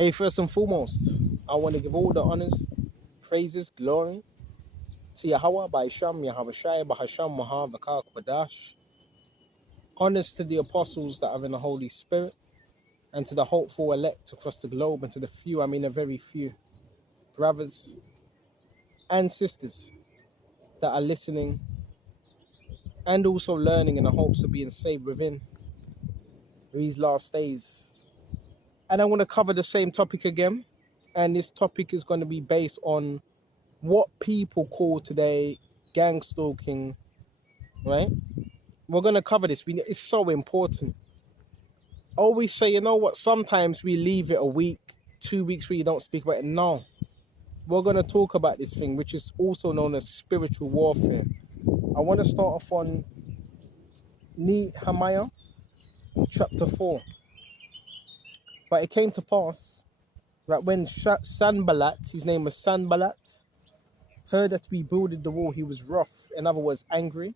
Hey, first and foremost, I want to give all the honors, praises, glory to Yahweh by Sham, Yahweh Shai, Bahasham, Mahavakak, Badash. Honors to the apostles that are in the Holy Spirit, and to the hopeful elect across the globe, and to the few, I mean a very few, brothers and sisters that are listening and also learning in the hopes of being saved within these last days. And I want to cover the same topic again. And this topic is going to be based on what people call today gang stalking, right? We're going to cover this. It's so important. Always say, you know what, sometimes we leave it a week, 2 weeks where you don't speak about it. No, we're going to talk about this thing, which is also known as spiritual warfare. I want to start off on Nehemiah chapter 4. But it came to pass that when Sanballat, his name was Sanballat, heard that we builded the wall, he was wroth, in other words, angry,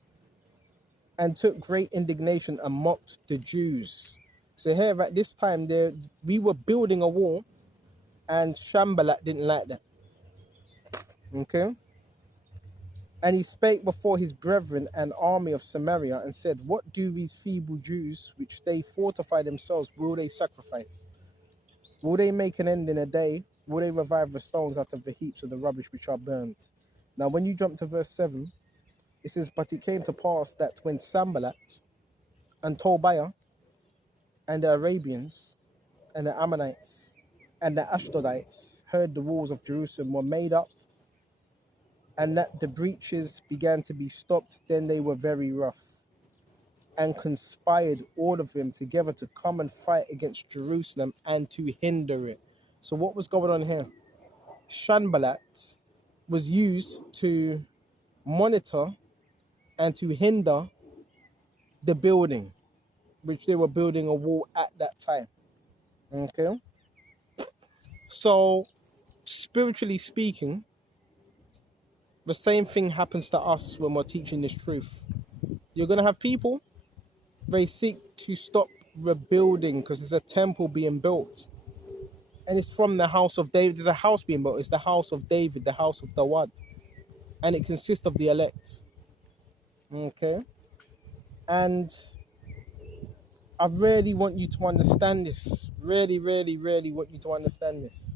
and took great indignation and mocked the Jews. So here at this time, we were building a wall, and Sanballat didn't like that. Okay? And he spake before his brethren and army of Samaria, and said, what do these feeble Jews, which they fortify themselves, will they sacrifice? Will they make an end in a day? Will they revive the stones out of the heaps of the rubbish which are burned? Now, when you jump to verse 7, it says, but it came to pass that when Sanballat and Tobiah and the Arabians and the Ammonites and the Ashdodites heard the walls of Jerusalem were made up, and that the breaches began to be stopped, then they were very rough, and conspired all of them together to come and fight against Jerusalem and to hinder it. So what was going on here? Sanballat was used to monitor and to hinder the building, which they were building a wall at that time. Okay? So, spiritually speaking, the same thing happens to us when we're teaching this truth. You're going to have people, they seek to stop rebuilding because there's a temple being built. And it's from the house of David. There's a house being built. It's the house of David, the house of Dawud. And it consists of the elect. Okay? And I really want you to understand this. Really, really, really want you to understand this.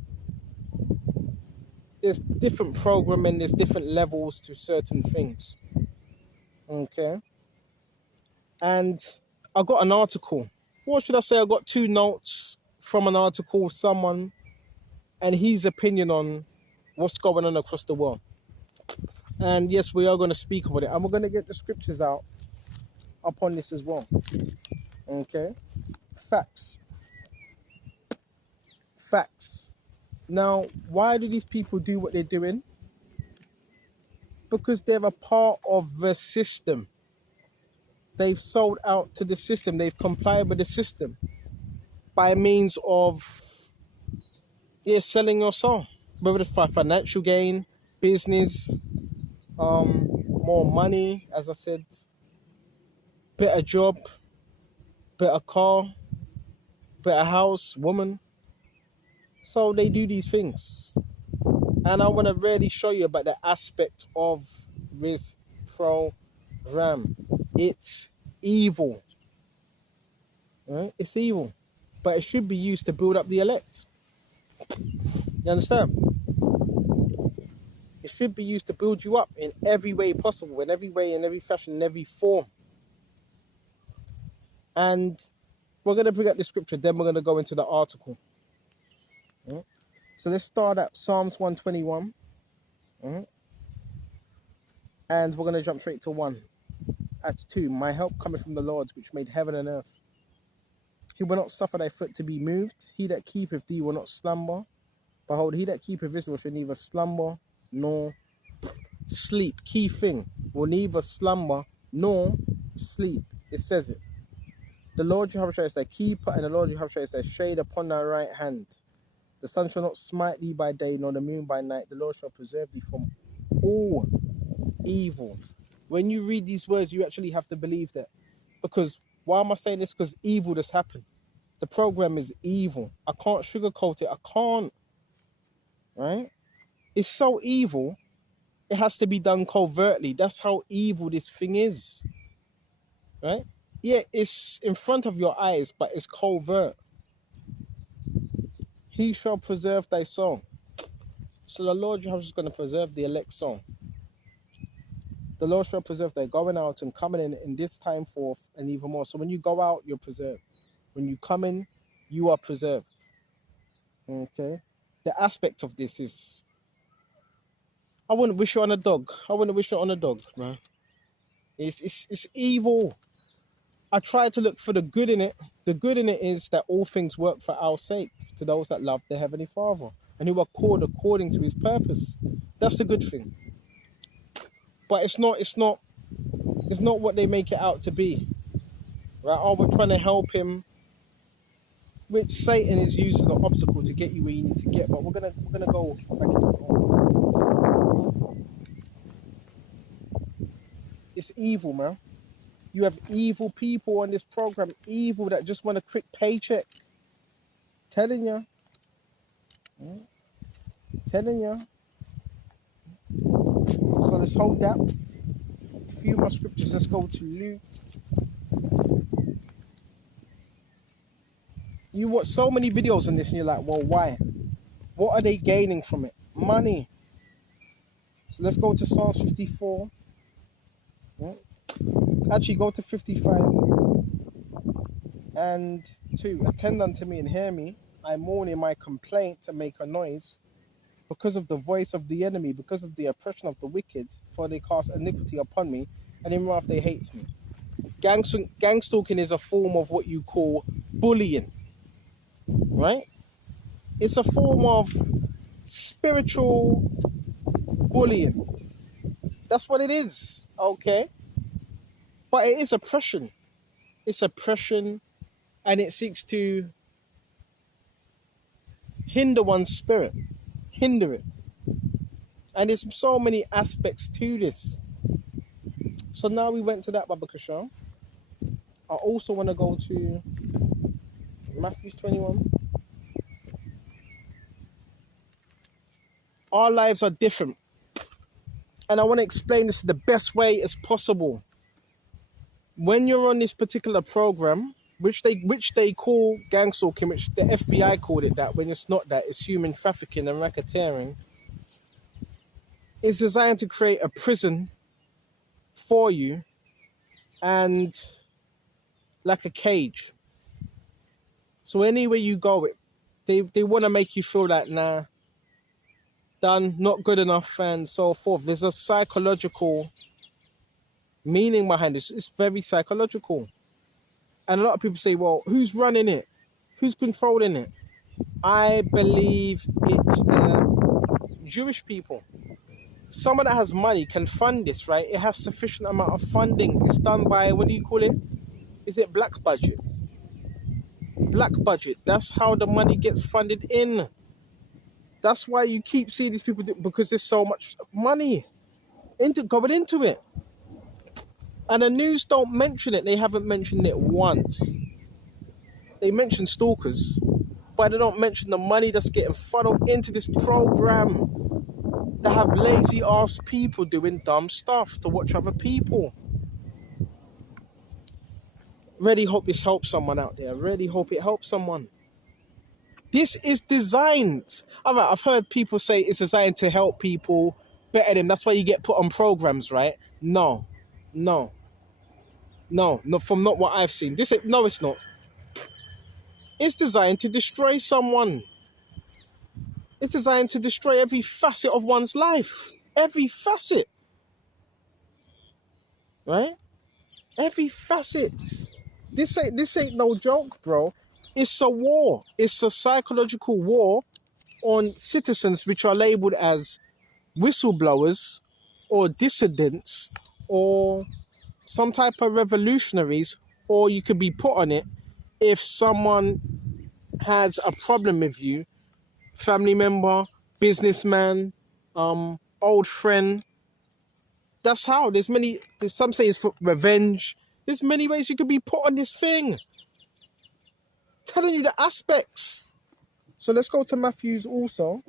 There's different programming, there's different levels to certain things. Okay? And I got an article. What should I say? I got 2 notes from an article, someone, and his opinion on what's going on across the world. And yes, we are going to speak about it. And we're going to get the scriptures out upon this as well. Okay? Facts. Facts. Now, why do these people do what they're doing? Because they're a part of the system. They've sold out to the system. They've complied with the system by means of selling your soul, whether it's for financial gain, business, more money, as I said, better job, better car, better house, woman. So they do these things. And I want to really show you about the aspect of this program. It's evil. Right? It's evil. But it should be used to build up the elect. You understand? It should be used to build you up in every way possible, in every way, in every fashion, in every form. And we're going to bring up the scripture, then we're going to go into the article. Right? So let's start at Psalms 121. Right? And we're going to jump straight to 1. At 2, my help cometh from the Lord, which made heaven and earth. He will not suffer thy foot to be moved. He that keepeth thee will not slumber. Behold, he that keepeth Israel shall neither slumber nor sleep. Key thing, will neither slumber nor sleep. It says it. The Lord Jehovah is thy keeper, and the Lord Jehovah is thy shade upon thy right hand. The sun shall not smite thee by day, nor the moon by night. The Lord shall preserve thee from all evil. When you read these words, you actually have to believe that. Because, why am I saying this? Because evil just happened. The program is evil. I can't sugarcoat it. I can't. Right? It's so evil. It has to be done covertly. That's how evil this thing is. Right? Yeah, it's in front of your eyes, but it's covert. He shall preserve thy soul. So the Lord Jehovah is going to preserve the elect soul. The Lord shall preserve thy going out and coming in this time forth and even more. So when you go out, you're preserved. When you come in, you are preserved. Okay? The aspect of this is, I wouldn't wish it on a dog. I wouldn't wish it on a dog, man. It's evil. I try to look for the good in it. The good in it is that all things work for our sake, to those that love their Heavenly Father and who are called according to his purpose. That's the good thing. But it's not what they make it out to be. Right? Oh, we're trying to help him, which Satan is used as an obstacle to get you where you need to get. But we're gonna go back into the It's evil, man. You have evil people on this program, evil that just want a quick paycheck. Telling you. Telling you. So let's hold that. A few more scriptures. Let's go to Luke. You watch so many videos on this and you're like, well, why? What are they gaining from it? Money. So let's go to Psalms 54. Actually, go to 55 and 2. Attend unto me and hear me. I mourn in my complaint and make a noise because of the voice of the enemy, because of the oppression of the wicked, for they cast iniquity upon me, and in wrath they hate me. Gangstalking is a form of what you call bullying, right? It's a form of spiritual bullying. That's what it is, okay? But it is oppression. It's oppression, and it seeks to hinder one's spirit. Hinder it. And there's so many aspects to this. So now we went to that, Baba Kashan. I also want to go to Matthew 21. Our lives are different. And I want to explain this the best way as possible. When you're on this particular program, which they call gangstalking, which the FBI called it that, when it's not that, it's human trafficking and racketeering, it's designed to create a prison for you and like a cage. So anywhere you go, they want to make you feel like, nah, done, not good enough, and so forth. There's a psychological meaning behind this. It's very psychological. And a lot of people say, well, who's running it? Who's controlling it? I believe it's the Jewish people. Someone that has money can fund this, right? It has sufficient amount of funding. It's done by, what do you call it? Is it black budget? Black budget. That's how the money gets funded in. That's why you keep seeing these people, because there's so much money going into it. And the news don't mention it. They haven't mentioned it once. They mention stalkers, but they don't mention the money that's getting funneled into this program. They have lazy ass people doing dumb stuff to watch other people. Really hope this helps someone out there. Really hope it helps someone. This is designed. Alright, I've heard people say it's designed to help people better them. That's why you get put on programs, right? No, from not what I've seen. No, it's not. It's designed to destroy someone. It's designed to destroy every facet of one's life. Every facet. Right? Every facet. This ain't no joke, bro. It's a war. It's a psychological war on citizens which are labeled as whistleblowers or dissidents or some type of revolutionaries, or you could be put on it if someone has a problem with you, family member, businessman, old friend. That's how. Some say it's for revenge. There's many ways you could be put on this thing. telling you the aspects. So let's go to Matthew's also.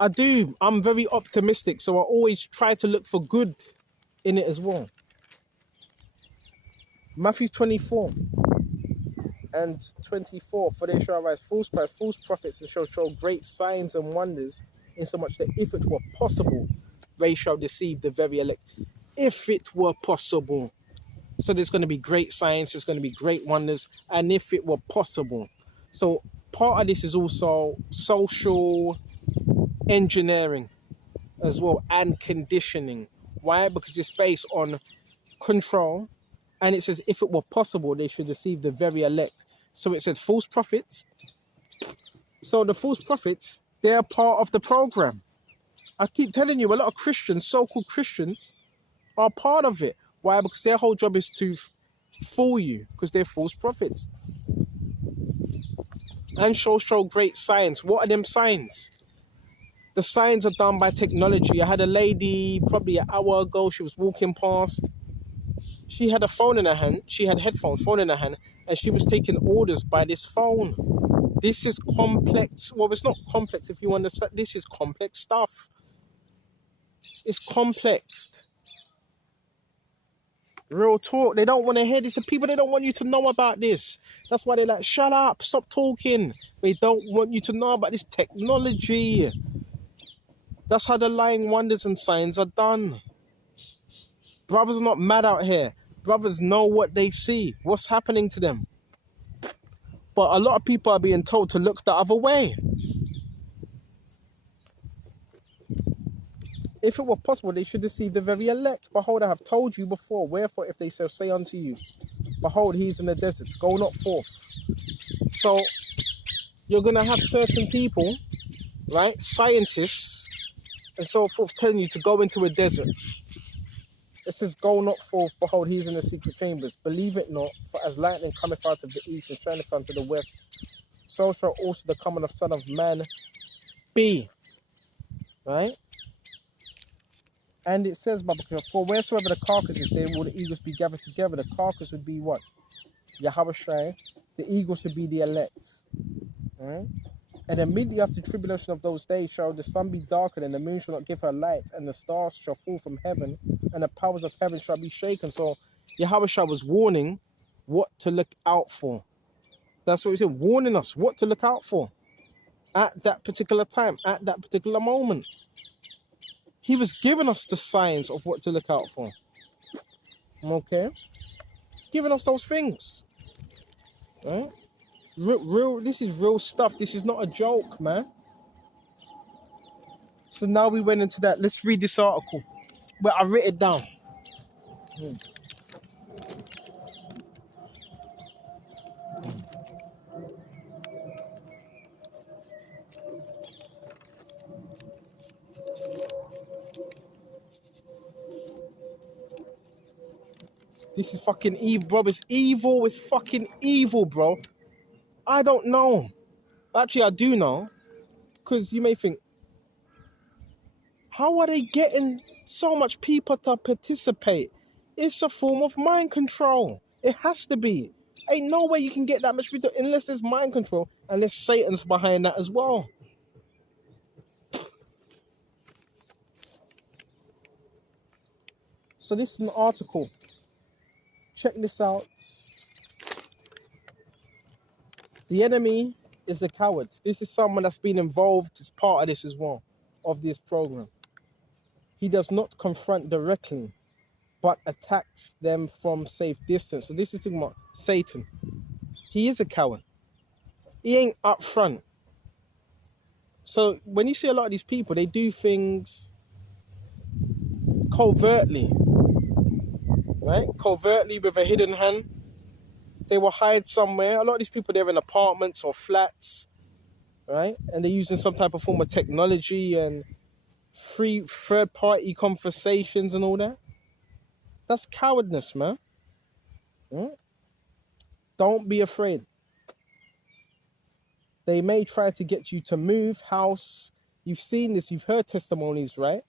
I'm very optimistic, so I always try to look for good in it as well. Matthew 24 and 24, for they shall arise false Christs, false prophets, and shall show great signs and wonders, insomuch that if it were possible, they shall deceive the very elect. If it were possible. So there's going to be great signs, there's going to be great wonders, and if it were possible. So part of this is also social engineering as well, and conditioning. Why? Because it's based on control, and it says if it were possible, they should deceive the very elect. So it says false prophets. So the false prophets, they're part of the program. I keep telling you, a lot of Christians, so-called Christians, are part of it. Why? Because their whole job is to fool you, because they're false prophets. And show great signs. What are them signs? The signs are done by technology. I had a lady probably an hour ago, she was walking past. She had a phone in her hand. She had headphones, phone in her hand, and she was taking orders by this phone. This is complex. Well, it's not complex if you understand. This is complex stuff. It's complex. Real talk. They don't want to hear this. The people, they don't want you to know about this. That's why they're like, shut up, stop talking. They don't want you to know about this technology. That's how the lying wonders and signs are done. Brothers are not mad out here. Brothers know what they see, what's happening to them. But a lot of people are being told to look the other way. If it were possible, they should deceive the very elect. Behold, I have told you before. Wherefore, if they shall say unto you, behold, he is in the desert, go not forth. So, you're going to have certain people, right, scientists, and so forth, telling you to go into a desert. It says, go not forth, behold, he is in the secret chambers. Believe it not, for as lightning cometh out of the east and shineth unto the west, so shall also the coming of Son of Man be. Right? And it says, for wheresoever the carcass is, there will the eagles be gathered together. The carcass would be what? Yahweh Shai. The eagles should be the elect. Right? And immediately after the tribulation of those days shall the sun be darkened, and the moon shall not give her light, and the stars shall fall from heaven, and the powers of heaven shall be shaken. So Yahweh Shai was warning what to look out for. That's what he said, warning us what to look out for at that particular time, at that particular moment. He was giving us the signs of what to look out for. Okay? Giving us those things. Right? Real, this is real stuff. This is not a joke, man. So now we went into that. Let's read this article. But I wrote it down. This is fucking evil, bro. It's evil. It's fucking evil, bro. I don't know. Actually, I do know. Because you may think, how are they getting so much people to participate? It's a form of mind control. It has to be. Ain't no way you can get that much people unless there's mind control, unless Satan's behind that as well. So this is an article. Check this out. The enemy is the cowards. This is someone that's been involved as part of this as well, of this program. He does not confront directly, but attacks them from safe distance. So this is talking about Satan. He is a coward. He ain't up front. So when you see a lot of these people, they do things covertly, right? Covertly with a hidden hand. They will hide somewhere. A lot of these people, they're in apartments or flats, right? And they're using some type of form of technology and free third-party conversations and all that. That's cowardness, man. Don't be afraid. They may try to get you to move house. You've seen this. You've heard testimonies, right?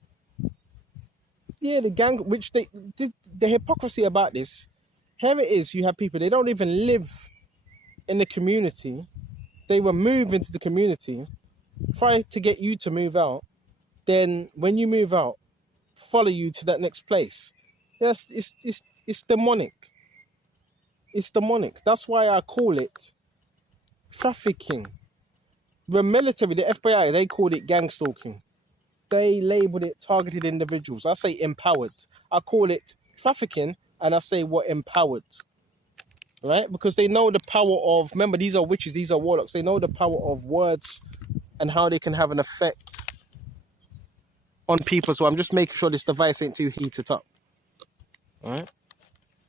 Yeah, the hypocrisy about this Here it is, you have people, they don't even live in the community. They will move into the community, try to get you to move out. Then when you move out, follow you to that next place. Yes, it's demonic. It's demonic. That's why I call it trafficking. The military, the FBI, they called it gangstalking. They labeled it targeted individuals. I say empowered. I call it trafficking, and I say what empowered. Right? Because they know the power of, remember, these are witches, these are warlocks. They know the power of words and how they can have an effect on people. So I'm just making sure this device ain't too heated up. All right?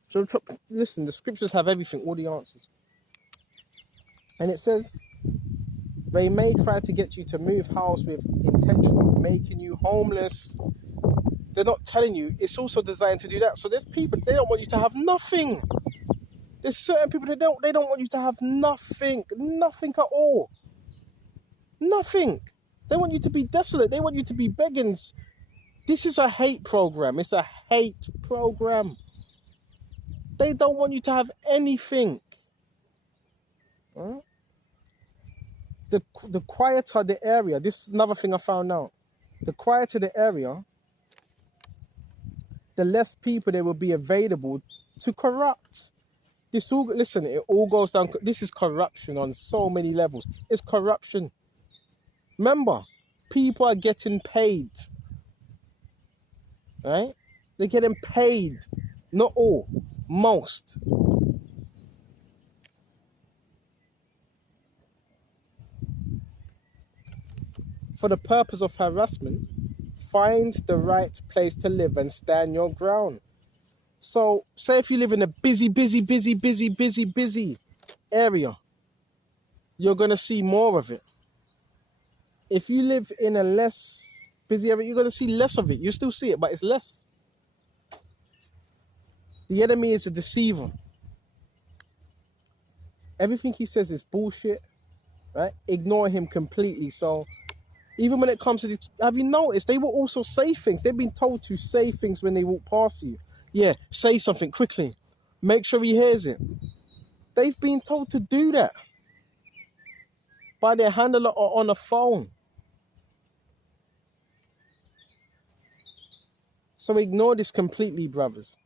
So listen, the scriptures have everything, all the answers. And it says, they may try to get you to move house with intention of making you homeless. They're not telling you it's also designed to do that. So there's people, they don't want you to have nothing. There's certain people, they don't want you to have nothing at all. Nothing. They want you to be desolate. They want you to be begging. This is a hate program. It's a hate program. They don't want you to have anything. Huh? The quieter the area, this is another thing I found out. The quieter the area, the less people there will be available to corrupt. This all, listen, it all goes down. This is corruption on so many levels. It's corruption. Remember, people are getting paid. Right? They're getting paid. Not all, most. For the purpose of harassment, find the right place to live and stand your ground. So, say if you live in a busy area, you're going to see more of it. If you live in a less busy area, you're going to see less of it. You still see it, but it's less. The enemy is a deceiver. Everything he says is bullshit, right? Ignore him completely. So, even when it comes to this, have you noticed they will also say things? They've been told to say things when they walk past you. Yeah, say something quickly. Make sure he hears it. They've been told to do that by their handler or on a phone. So ignore this completely, brothers.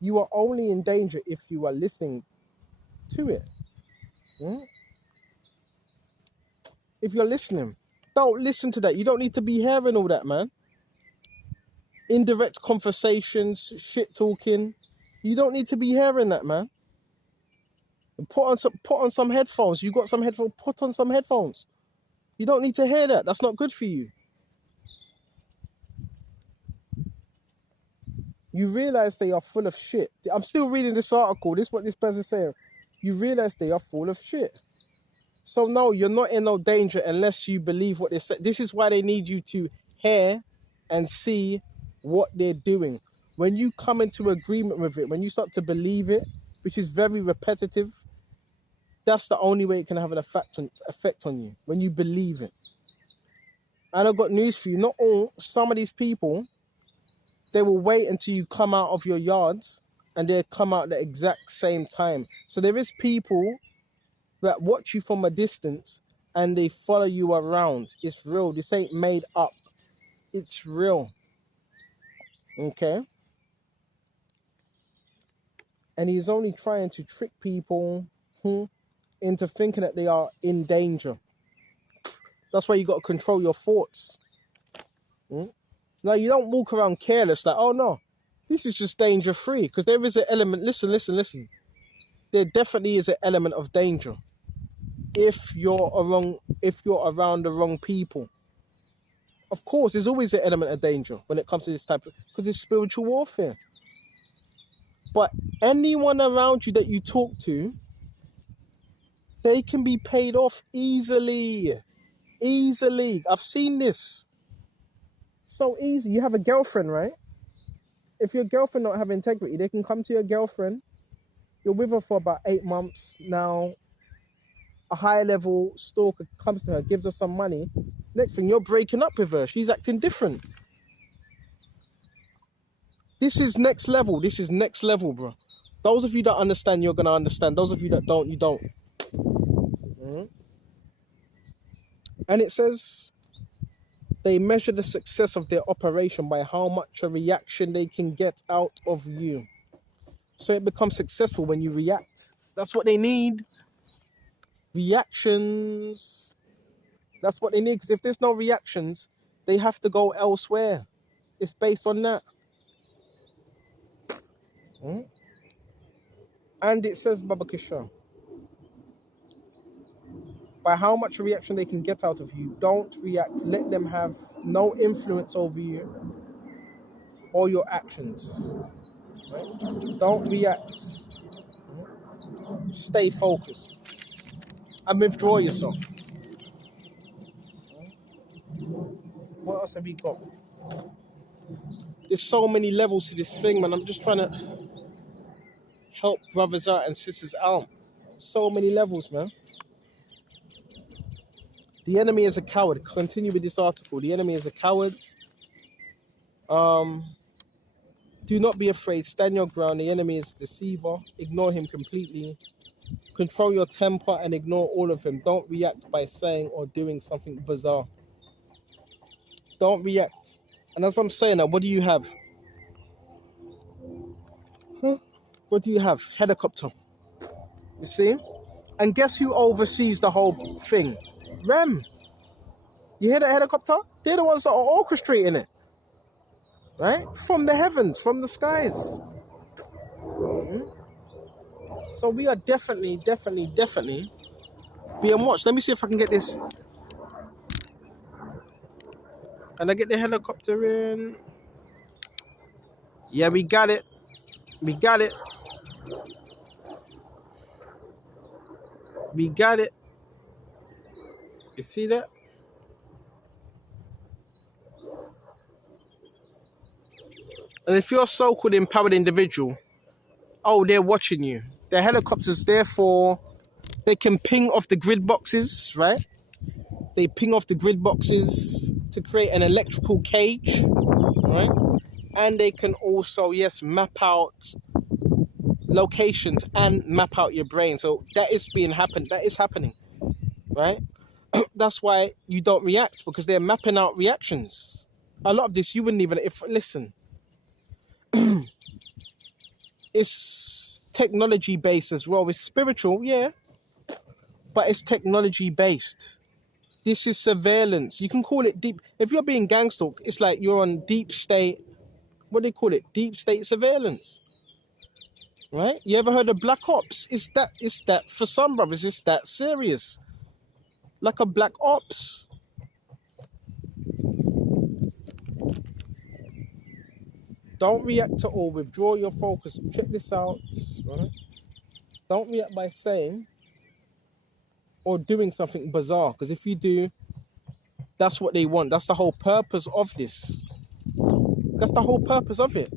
You are only in danger if you are listening to it. If you're listening, don't listen to that. You don't need to be hearing all that, man. Indirect conversations, shit talking. You don't need to be hearing that, man. Put on some headphones. You got some headphones, put on some headphones. You don't need to hear that. That's not good for you. You realize they are full of shit. I'm still reading this article. This is what this person's saying. You realize they are full of shit. So no, you're not in no danger unless you believe what they say. This is why they need you to hear and see what they're doing. When you come into agreement with it, when you start to believe it, which is very repetitive, that's the only way it can have an effect on you, when you believe it. And I've got news for you. Not all, some of these people, they will wait until you come out of your yards and they'll come out at the exact same time. So there is people that watch you from a distance and they follow you around. It's real. This ain't made up. It's real. Okay? And he's only trying to trick people into thinking that they are in danger. That's why you got to control your thoughts. Now, you don't walk around careless like, oh no, this is just danger free. Because there is an element, listen. There definitely is an element of danger if you're around the wrong people. Of course, there's always an element of danger when it comes to this type of, because it's spiritual warfare. But anyone around you that you talk to, they can be paid off easily. Easily. I've seen this. So easy. You have a girlfriend, right? If your girlfriend don't have integrity, they can come to your girlfriend. You're with her for about 8 months now. A high-level stalker comes to her, gives her some money. Next thing, you're breaking up with her. She's acting different. This is next level. This is next level, bro. Those of you that understand, you're going to understand. Those of you that don't, you don't. Mhm. And it says they measure the success of their operation by how much a reaction they can get out of you. So it becomes successful when you react. That's what they need. Reactions. That's what they need. Because if there's no reactions, they have to go elsewhere. It's based on that. Mhm. And it says, Baba Kisha, by how much reaction they can get out of you, don't react. Let them have no influence over you or your actions. Right? Don't react. Stay focused and withdraw yourself. What else have we got? There's so many levels to this thing, man. I'm just trying to help brothers out and sisters out. So many levels, man. The enemy is a coward. Continue with this article. The enemy is a coward. Do not be afraid. Stand your ground. The enemy is a deceiver. Ignore him completely. Control your temper and ignore all of him. Don't react by saying or doing something bizarre. Don't react. And as I'm saying that, what do you have? What do you have? Helicopter. You see? And guess who oversees the whole thing? Rem. You hear that helicopter? They're the ones that are orchestrating it. Right? From the heavens, from the skies. So we are definitely being watched. Let me see if I can get this. And I get the helicopter in. Yeah, we got it. We got it. We got it. You see that? And if you're a so-called empowered individual, oh, they're watching you. The helicopters, therefore, they can ping off the grid boxes, right? They ping off the grid boxes to create an electrical cage, right? And they can also, yes, map out locations and map out your brain. So that is happening, right? That's why you don't react, because they're mapping out reactions. A lot of this you wouldn't even, listen, it's technology based as well. It's spiritual, yeah, but it's technology based. This is surveillance. You can call it deep. If you're being gangstalked, it's like you're on deep state. What do they call it? Deep state surveillance. Right? You ever heard of black ops? It's that for some brothers, it's that serious. Like a black ops. Don't react to all. Withdraw your focus. Check this out. Right? Don't react by saying or doing something bizarre. Because if you do, that's what they want. That's the whole purpose of this. That's the whole purpose of it.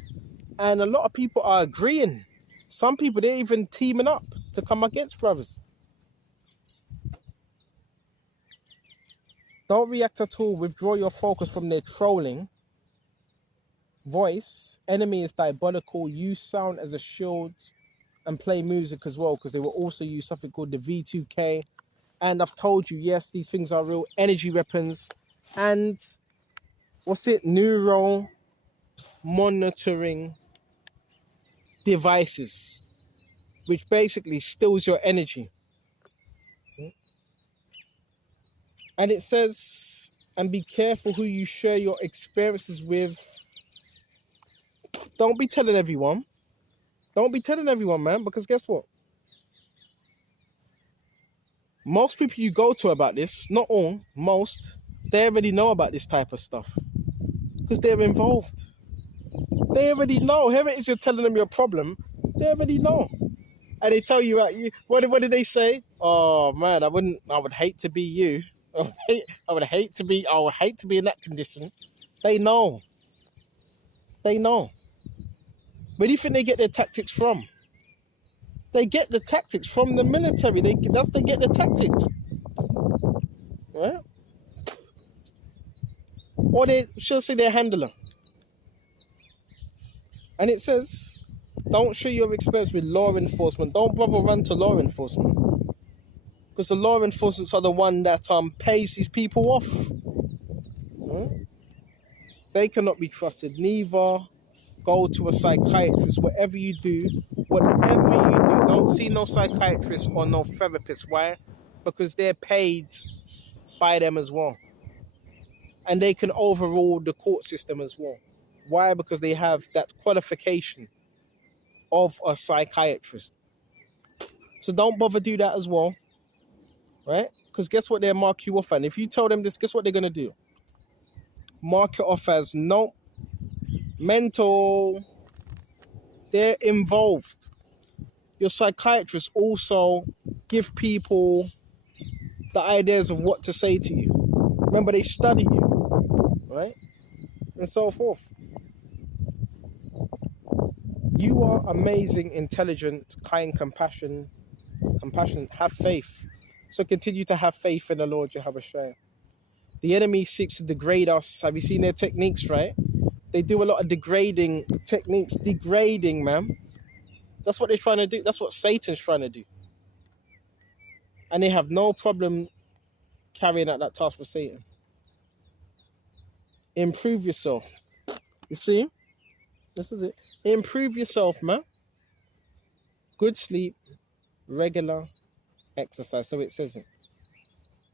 And a lot of people are agreeing. Some people, they're even teaming up to come against brothers. Don't react at all. Withdraw your focus from their trolling. Voice. Enemy is diabolical. Use sound as a shield and play music as well, because they will also use something called the V2K. And I've told you, yes, these things are real energy weapons. And neural monitoring devices, which basically steals your energy. And it says, and be careful who you share your experiences with. Don't be telling everyone. Don't be telling everyone, man, because guess what? Most people you go to about this, not all, most, they already know about this type of stuff because they're involved. They already know. Here it is, you're telling them your problem. They already know. And they tell you, what did they say? Oh, man, I would hate to be you. I would hate to be in that condition. They know. They know. Where do you think they get their tactics from? They get the tactics from the military. They get the tactics. Right? Or they should say their handler. And it says, Don't share your experience with law enforcement. Don't bother run to law enforcement. Because the law enforcement are the one that pays these people off. They cannot be trusted. Neither go to a psychiatrist. Whatever you do, don't see no psychiatrist or no therapist. Why? Because they're paid by them as well. And they can overrule the court system as well. Why? Because they have that qualification of a psychiatrist. So don't bother do that as well. Right? Because guess what they'll mark you off. And if you tell them this, guess what they're going to do? Mark it off as no, mental. They're involved. Your psychiatrists also give people the ideas of what to say to you. Remember, they study you, right? And so forth. You are amazing, intelligent, kind, compassionate. Have faith. So continue to have faith in the Lord Yahushua. The enemy seeks to degrade us. Have you seen their techniques, right? They do a lot of degrading techniques. Degrading, man. That's what they're trying to do. That's what Satan's trying to do. And they have no problem carrying out that task for Satan. Improve yourself. You see? This is it. Improve yourself, man. Good sleep, regular exercise. So it says it.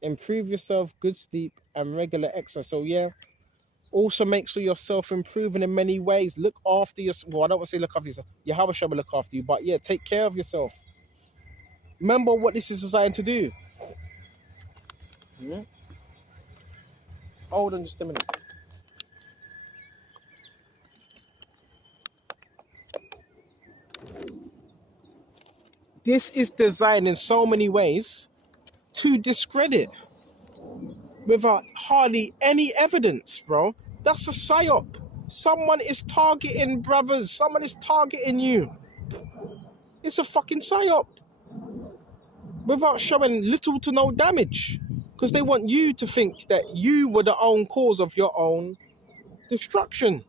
Improve yourself, good sleep, and regular exercise. So yeah. Also make sure you're self-improving in many ways. Look after yourself. Well, I don't want to say look after yourself. Yahweh shall look after you. But yeah, take care of yourself. Remember what this is designed to do. Yeah. Hold on just a minute. This is designed in so many ways to discredit without hardly any evidence, bro. That's a psyop. Someone is targeting brothers. Someone is targeting you. It's a fucking psyop. Without showing little to no damage. Because they want you to think that you were the own cause of your own destruction.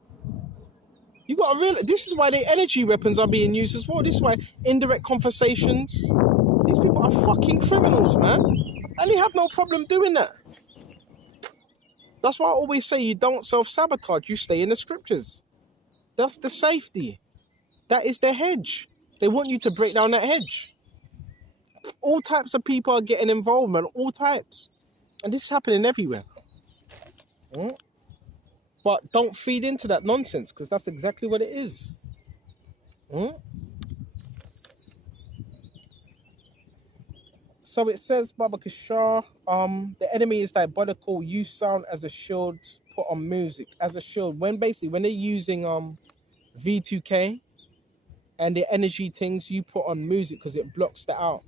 You got to realize, this is why the energy weapons are being used as well. This is why indirect conversations. These people are fucking criminals, man. And they have no problem doing that. That's why I always say you don't self-sabotage. You stay in the scriptures. That's the safety. That is their hedge. They want you to break down that hedge. All types of people are getting involved, man. All types. And this is happening everywhere. But don't feed into that nonsense, because that's exactly what it is. So it says, Baba Kishar, the enemy is diabolical. Use sound as a shield, put on music as a shield. When they're using V2K and the energy things, you put on music because it blocks that out.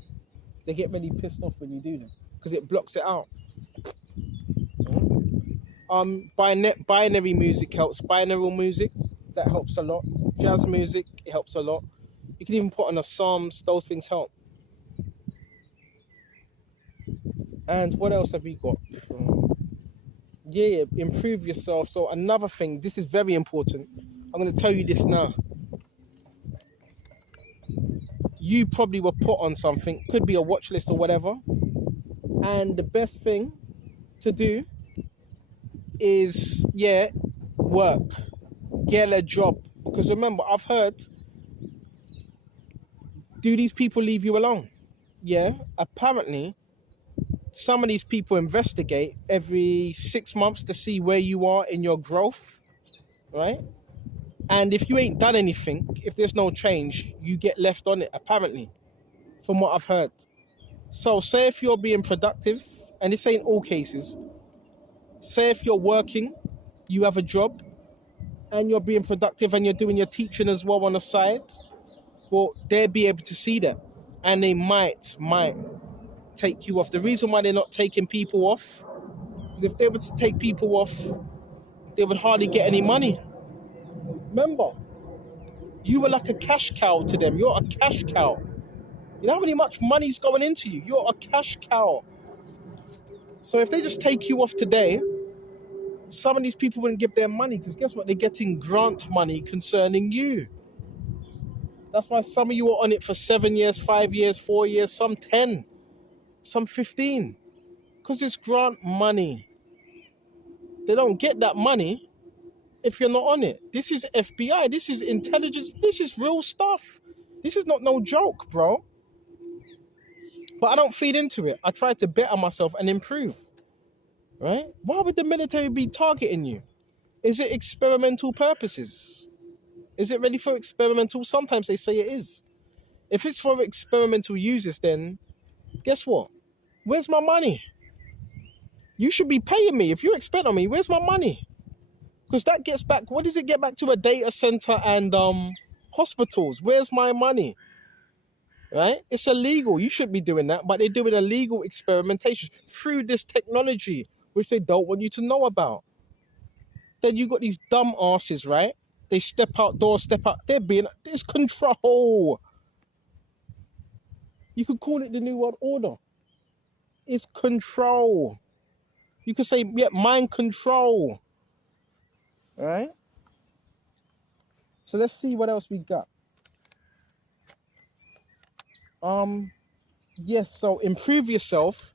They get really pissed off when you do that because it blocks it out. Binary music helps. Binaural music, that helps a lot. Jazz music, it helps a lot. You can even put on the Psalms. Those things help. And what else have we got? Yeah, improve yourself. So another thing, this is very important. I'm going to tell you this now. You probably were put on something, could be a watch list or whatever. And the best thing to do is, work. Get a job. Because remember, I've heard, do these people leave you alone? Yeah, apparently, some of these people investigate every 6 months to see where you are in your growth, right? And if you ain't done anything, if there's no change, you get left on it, apparently, from what I've heard. So say if you're being productive, and this ain't all cases, say if you're working, you have a job, and you're being productive and you're doing your teaching as well on the side, well, they'll be able to see that. And they might take you off. The reason why they're not taking people off is if they were to take people off, they would hardly get any money. Remember, you were like a cash cow to them. You're a cash cow. You know how much money's going into you? You're a cash cow. So if they just take you off today, some of these people wouldn't give their money because guess what? They're getting grant money concerning you. That's why some of you are on it for 7 years, 5 years, 4 years, some 10, some 15. Because it's grant money. They don't get that money if you're not on it. This is FBI. This is intelligence. This is real stuff. This is not no joke, bro. But I don't feed into it. I try to better myself and improve. Right? Why would the military be targeting you? Is it experimental purposes? Is it ready for experimental? Sometimes they say it is. If it's for experimental uses, then guess what? Where's my money? You should be paying me. If you expect on me, where's my money? Because that gets back, what does it get back to? A data center and hospitals. Where's my money? Right? It's illegal. You shouldn't be doing that, but they're doing illegal experimentation through this technology, which they don't want you to know about. Then you got these dumb asses, right? They step outdoors, step out. There's control. You could call it the New World Order. It's control. You could say, yeah, mind control. All right? So let's see what else we got. Yes, so improve yourself.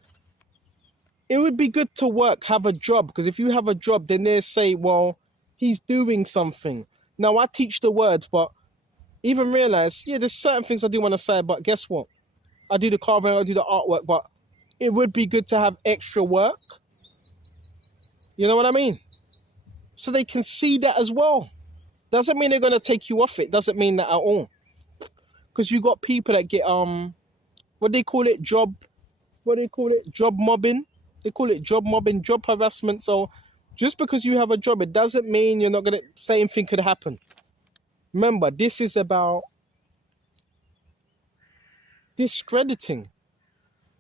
It would be good to work, have a job, because if you have a job, then they say, well, he's doing something. Now, I teach the words, but even realize, yeah, there's certain things I do want to say, but guess what? I do the carving, I do the artwork, but it would be good to have extra work. You know what I mean? So they can see that as well. Doesn't mean they're going to take you off it. Doesn't mean that at all. Because you got people that get, what do they call it? Job mobbing. They call it job mobbing, job harassment. So just because you have a job, it doesn't mean you're not going to, same thing could happen. Remember, this is about discrediting,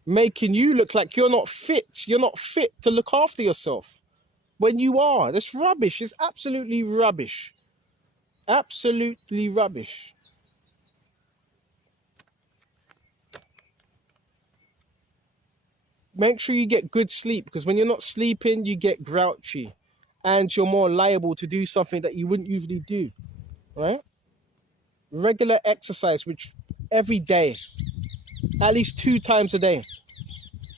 making you look like you're not fit. You're not fit to look after yourself when you are. That's rubbish. It's absolutely rubbish. Absolutely rubbish. Make sure you get good sleep, because when you're not sleeping, you get grouchy and you're more liable to do something that you wouldn't usually do, right? Regular exercise, which every day, at least 2 times a day,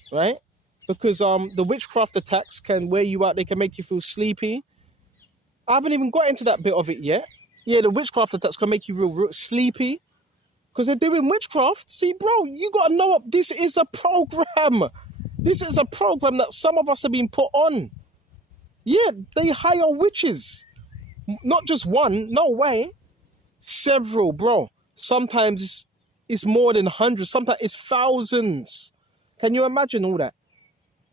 right? Because the witchcraft attacks can wear you out. They can make you feel sleepy. I haven't even got into that bit of it yet. Yeah, the witchcraft attacks can make you real sleepy because they're doing witchcraft. See, bro, you got to know this is a program. This is a program that some of us have been put on. Yeah, they hire witches. Not just one, no way. Several, bro. Sometimes it's more than hundreds. Sometimes it's thousands. Can you imagine all that?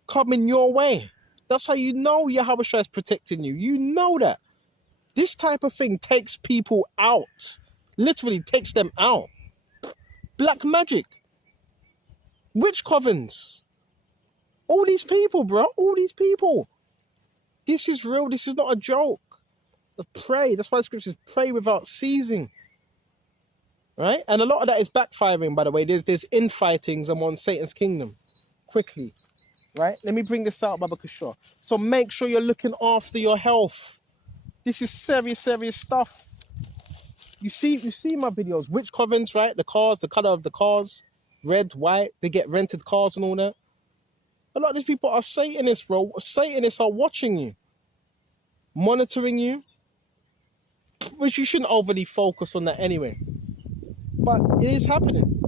Coming your way. That's how you know Yahweh Shai is protecting you. You know that. This type of thing takes people out. Literally takes them out. Black magic. Witch covens. All these people, bro. All these people. This is real. This is not a joke. Pray. That's why the scripture says pray without ceasing. Right? And a lot of that is backfiring, by the way. There's infightings among Satan's kingdom. Quickly. Right? Let me bring this out, Baba Kishore. So make sure you're looking after your health. This is serious, serious stuff. You see my videos. Witch covens, right? The cars, the color of the cars. Red, white. They get rented cars and all that. A lot of these people are Satanists, bro. Satanists are watching you. Monitoring you. Which you shouldn't overly focus on that anyway. But it is happening.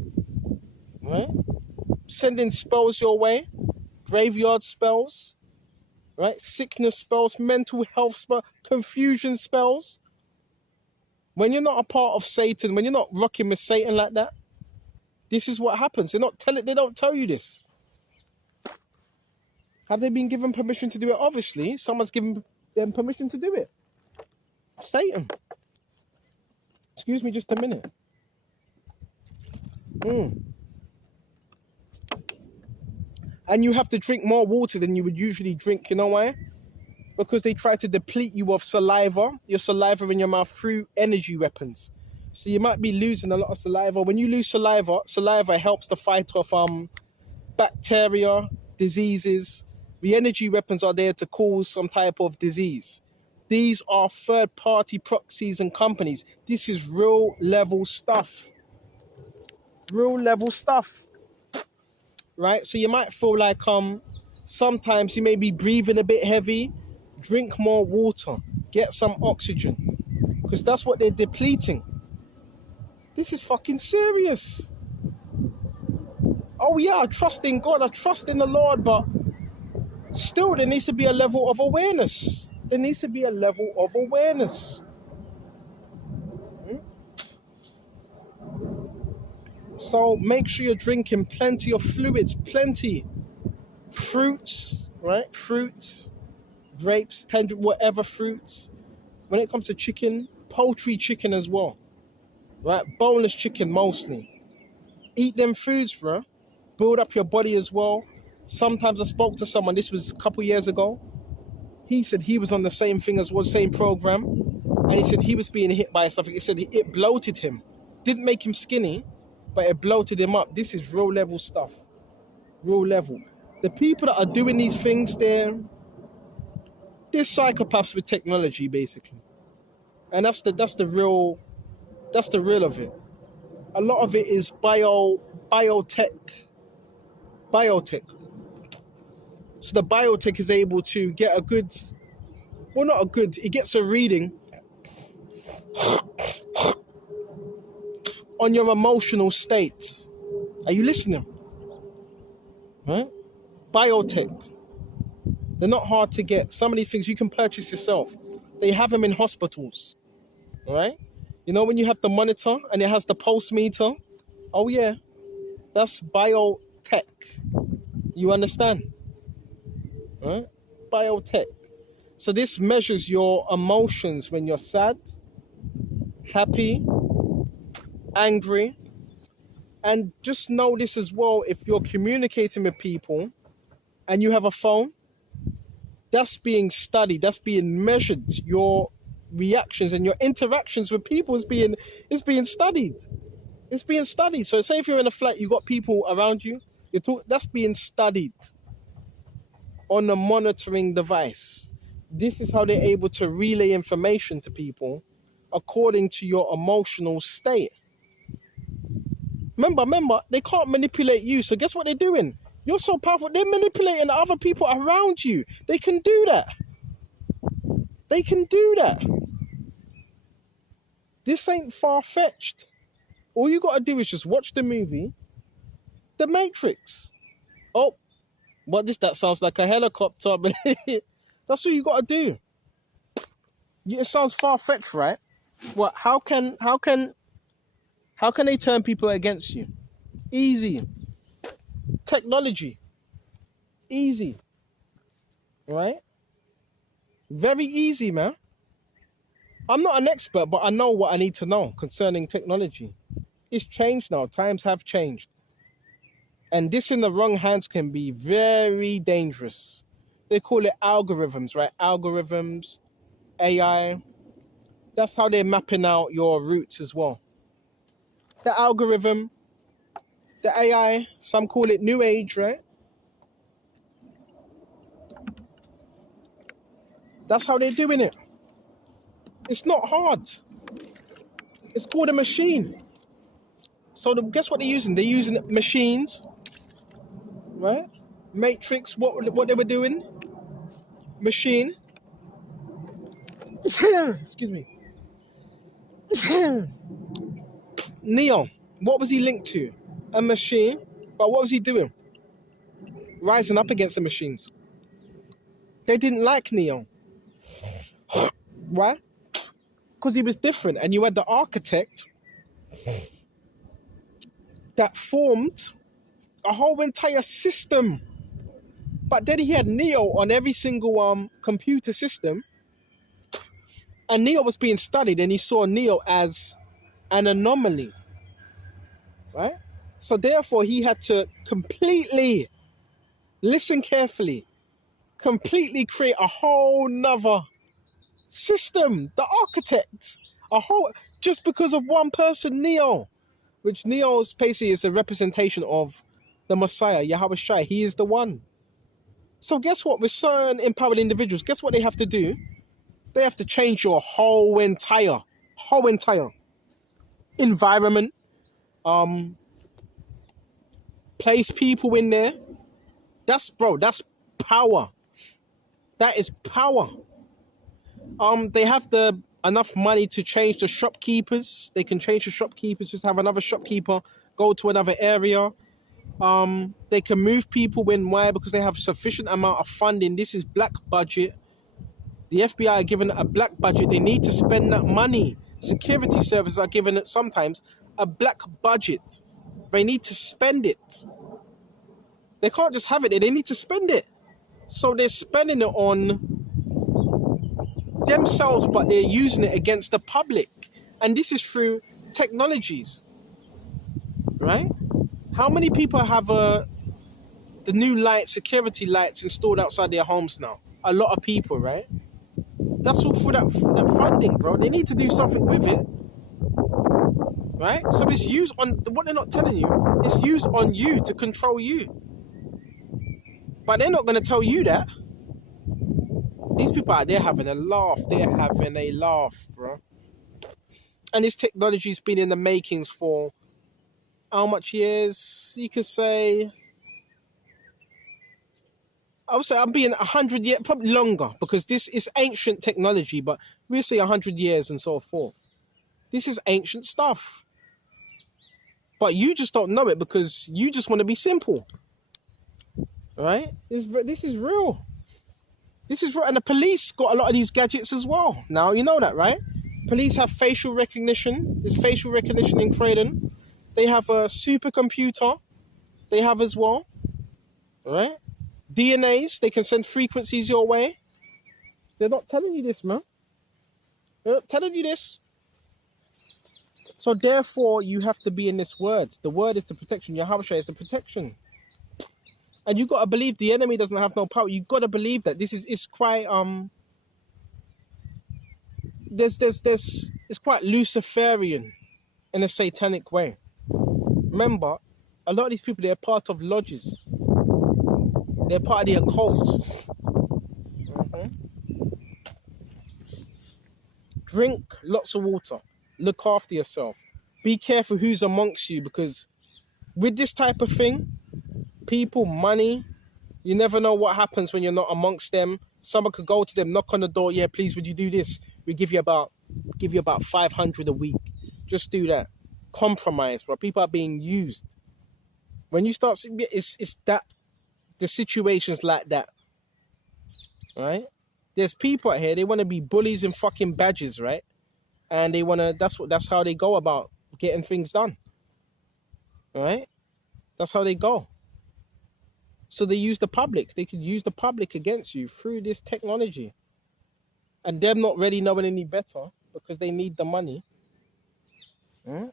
Right? Sending spells your way. Graveyard spells. Right? Sickness spells. Mental health spells. Confusion spells. When you're not a part of Satan, when you're not rocking with Satan like that, this is what happens. They don't tell you this. Have they been given permission to do it? Obviously, someone's given them permission to do it. Satan. Excuse me just a minute. And you have to drink more water than you would usually drink. You know why? Because they try to deplete you of saliva, your saliva in your mouth, through energy weapons. So you might be losing a lot of saliva. When you lose saliva helps the fight off bacteria, diseases. The energy weapons are there to cause some type of disease. These are third-party proxies and companies. This is real level stuff. real level stuff, right? So you might feel like sometimes you may be breathing a bit heavy. Drink more water, get some oxygen, because that's what they're depleting. This is fucking serious. Oh yeah, I trust in God, I trust in the Lord, but still there needs to be a level of awareness. There needs to be a level of awareness. So make sure you're drinking plenty of fluids, plenty. Fruits, right? Fruits, grapes, tender, whatever fruits. When it comes to chicken, poultry chicken as well, right? Boneless chicken mostly. Eat them foods, bro. Build up your body as well. Sometimes I spoke to someone, this was a couple years ago. He said he was on the same thing as well, same program. And he said he was being hit by something. He said it bloated him. Didn't make him skinny, but it bloated him up. This is real level stuff. Real level. The people that are doing these things, they're psychopaths with technology, basically. And that's the real of it. A lot of it is biotech. So the biotech is able to get it gets a reading on your emotional states. Are you listening? Right? Biotech. They're not hard to get. Some of these things you can purchase yourself. They have them in hospitals. All right? You know when you have the monitor and it has the pulse meter? Oh yeah. That's biotech. You understand? Right? Biotech. So this measures your emotions when you're sad, happy, angry. And just know this as well, if you're communicating with people and you have a phone, that's being studied, that's being measured. Your reactions and your interactions with people is being studied. It's being studied. So say if you're in a flat, you got people around you, that's being studied on a monitoring device. This is how they're able to relay information to people according to your emotional state. Remember, they can't manipulate you. So guess what they're doing? You're so powerful. They're manipulating other people around you. They can do that. This ain't far-fetched. All you got to do is just watch the movie, The Matrix. Oh, that sounds like a helicopter. But that's what you got to do. It sounds far-fetched, right? What? How can they turn people against you? Easy. Technology. Easy. Right? Very easy, man. I'm not an expert, but I know what I need to know concerning technology. It's changed now. Times have changed. And this in the wrong hands can be very dangerous. They call it algorithms, right? Algorithms, AI. That's how they're mapping out your routes as well. The algorithm, the AI, some call it new age, right? That's how they're doing it. It's not hard. It's called a machine. So guess what they're using? They're using machines, right? Matrix, what they were doing? Machine. Excuse me. Neo, what was he linked to? A machine. But what was he doing? Rising up against the machines. They didn't like Neo. Why? Because he was different. And you had the architect that formed a whole entire system. But then he had Neo on every single computer system. And Neo was being studied, and he saw Neo as an anomaly. Right? So therefore, he had to completely, listen carefully, completely create a whole nother system. The architect. Just because of one person, Neo. Which Neo's basically is a representation of the Messiah, Yahweh Shai. He is the one. So guess what? With certain empowered individuals, guess what they have to do? They have to change your whole entire environment, place people in there. That's power. That is power. They have enough money to change the shopkeepers. They can change the shopkeepers, just have another shopkeeper go to another area. They can move people in. Why? Because they have sufficient amount of funding. This is black budget. The FBI are given a black budget. They need to spend that money. Security services are given it sometimes a black budget. They need to spend it. They can't just have it. They need to spend it. So they're spending it on themselves, but they're using it against the public. And this is through technologies, right? How many people have the new security lights installed outside their homes now? A lot of people, right? That's all for that funding, bro. They need to do something with it, right? So it's used on, what they're not telling you, it's used on you to control you. But they're not going to tell you that. These people out there having a laugh. They're having a laugh, bro. And this technology's been in the makings for how much years? You could say, I would say I'm being 100 years, probably longer, because this is ancient technology, but we'll say 100 years and so forth. This is ancient stuff. But you just don't know it because you just want to be simple. Right? This is real. This is real. And the police got a lot of these gadgets as well. Now, you know that, right? Police have facial recognition. There's facial recognition in Croydon. They have a supercomputer. They have as well. Right? DNAs. They can send frequencies your way. They're not telling you this, man. They're not telling you this. So therefore, you have to be in this word. The word is the protection. Yahweh is the protection. And you got to believe the enemy doesn't have no power. You got to believe that it's quite it's quite Luciferian in a satanic way. Remember, a lot of these people, they're part of lodges. They're part of the occult. Drink lots of water. Look after yourself. Be careful who's amongst you, because with this type of thing, people, money, you never know what happens when you're not amongst them. Someone could go to them, knock on the door. Yeah, please, would you do this? We give you about 500 a week. Just do that. Compromise, bro. People are being used. When you start seeing it's that the situations like that, right? There's people out here, they want to be bullies and fucking badges, right? And they want to. That's how they go about getting things done, right? That's how they go. So they use the public. They can use the public against you through this technology. And them not really knowing any better because they need the money. Yeah?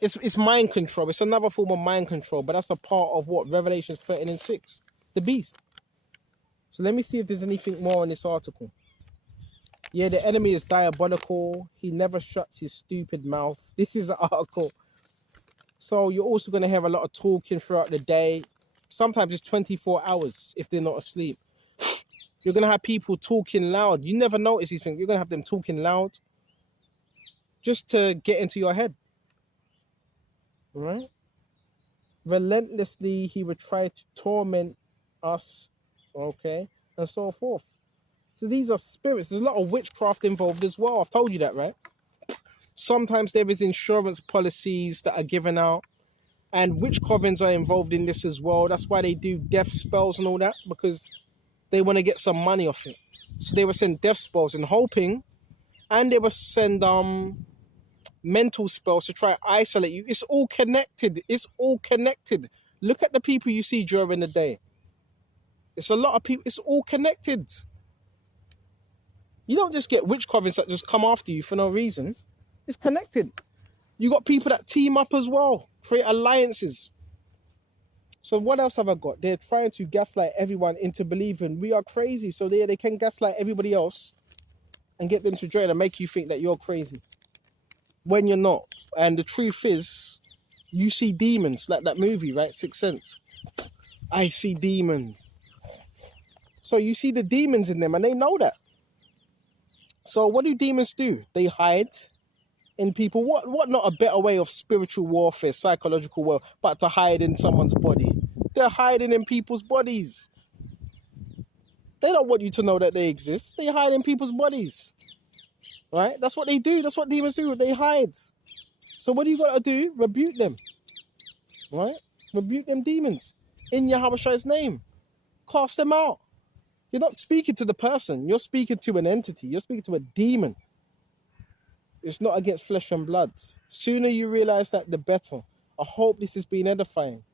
It's mind control. It's another form of mind control. But that's a part of what? Revelations 13:6. The beast. So let me see if there's anything more in this article. Yeah, the enemy is diabolical. He never shuts his stupid mouth. This is an article. So you're also going to have a lot of talking throughout the day. Sometimes it's 24 hours if they're not asleep. You're going to have people talking loud. You never notice these things. You're going to have them talking loud just to get into your head. All right? Relentlessly, he would try to torment us, okay, and so forth. So these are spirits. There's a lot of witchcraft involved as well. I've told you that, right? Sometimes there is insurance policies that are given out. And witch covens are involved in this as well. That's why they do death spells and all that, because they want to get some money off it. So they will send death spells and hoping, and they will send mental spells to try to isolate you. It's all connected. It's all connected. Look at the people you see during the day. It's a lot of people. It's all connected. You don't just get witch covens that just come after you for no reason. It's connected. You got people that team up as well, create alliances. So what else have I got? They're trying to gaslight everyone into believing we are crazy. So they can gaslight everybody else and get them to join and make you think that you're crazy when you're not. And the truth is, you see demons, like that movie, right? Sixth Sense. I see demons. So you see the demons in them and they know that. So what do demons do? They hide. in people. What not a better way of spiritual warfare, psychological warfare, but to hide in someone's body? They're hiding in people's bodies. They don't want you to know that they exist. They hide in people's bodies. Right? That's what they do. That's what demons do. They hide. So what do you got to do? Rebuke them. Right? Rebuke them demons. In Yahweh's name. Cast them out. You're not speaking to the person. You're speaking to an entity. You're speaking to a demon. It's not against flesh and blood. Sooner you realize that, the better. I hope this has been edifying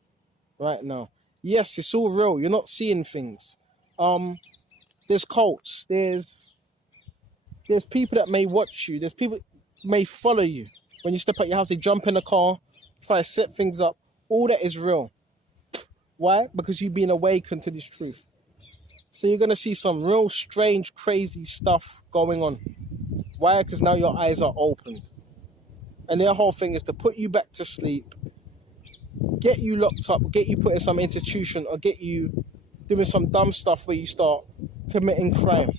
right now. Yes, it's all real. You're not seeing things. There's cults. There's people that may watch you. There's people may follow you. When you step out your house, they jump in the car, try to set things up. All that is real. Why? Because you've been awakened to this truth. So you're going to see some real strange, crazy stuff going on. Why? Because now your eyes are opened. And their whole thing is to put you back to sleep, get you locked up, get you put in some institution, or get you doing some dumb stuff where you start committing crime.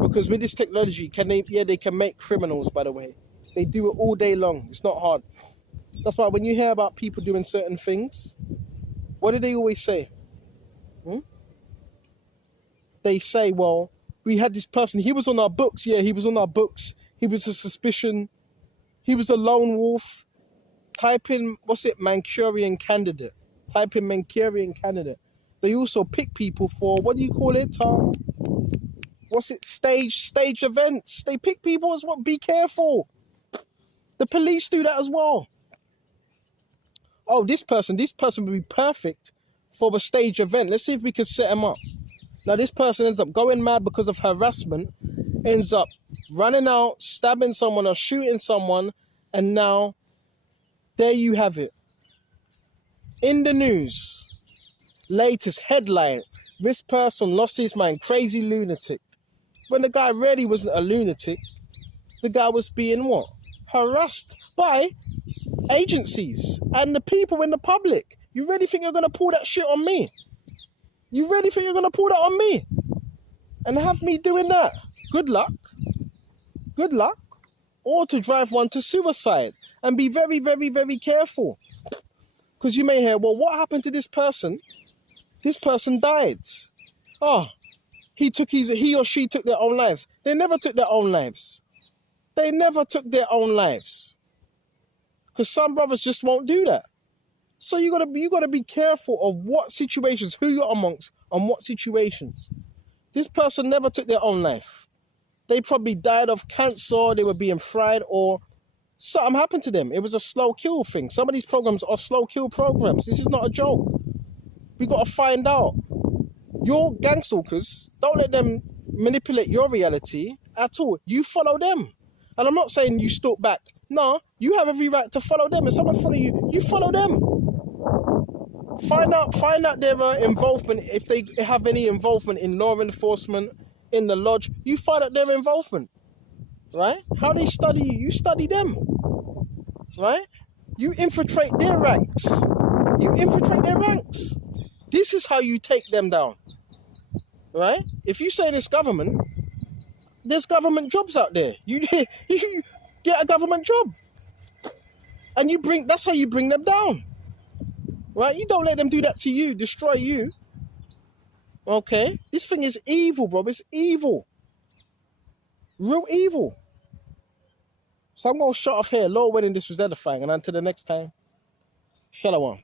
Because with this technology, they can make criminals, by the way. They do it all day long. It's not hard. That's why when you hear about people doing certain things, what do they always say? They say, well, we had this person, he was on our books. Yeah, he was on our books. He was a suspicion. He was a lone wolf. Type in, Manchurian candidate. Type in Manchurian candidate. They also pick people for, what do you call it? Stage events. They pick people as well. Be careful. The police do that as well. Oh, this person would be perfect for the stage event. Let's see if we can set him up. Now, this person ends up going mad because of harassment, ends up running out, stabbing someone or shooting someone, and now, there you have it. In the news, latest headline, this person lost his mind, crazy lunatic. When the guy really wasn't a lunatic, the guy was being what? Harassed by agencies and the people in the public. You really think you're going to pull that shit on me? You really think you're going to pull that on me? And have me doing that? Good luck. Good luck. Or to drive one to suicide. And be very, very, very careful. Because you may hear, well, what happened to this person? This person died. Oh, he or she took their own lives. They never took their own lives. They never took their own lives. Because some brothers just won't do that. So you gotta be careful of what situations, who you're amongst, and what situations. This person never took their own life. They probably died of cancer, they were being fried, or something happened to them. It was a slow kill thing. Some of these programs are slow kill programs. This is not a joke. We gotta find out. Your gangstalkers, don't let them manipulate your reality at all. You follow them. And I'm not saying you stalk back. No, you have every right to follow them. If someone's following you, you follow them. Find out their involvement. If they have any involvement in law enforcement, in the lodge, you find out their involvement. Right? How they study you, you study them. Right? You infiltrate their ranks. You infiltrate their ranks. This is how you take them down. Right? If you say there's government jobs out there. You get a government job. And that's how you bring them down. Right? You don't let them do that to you, destroy you. Okay? This thing is evil, bro. It's evil. Real evil. So I'm going to shut off here. Lord willing, this was edifying. And until the next time, shalom.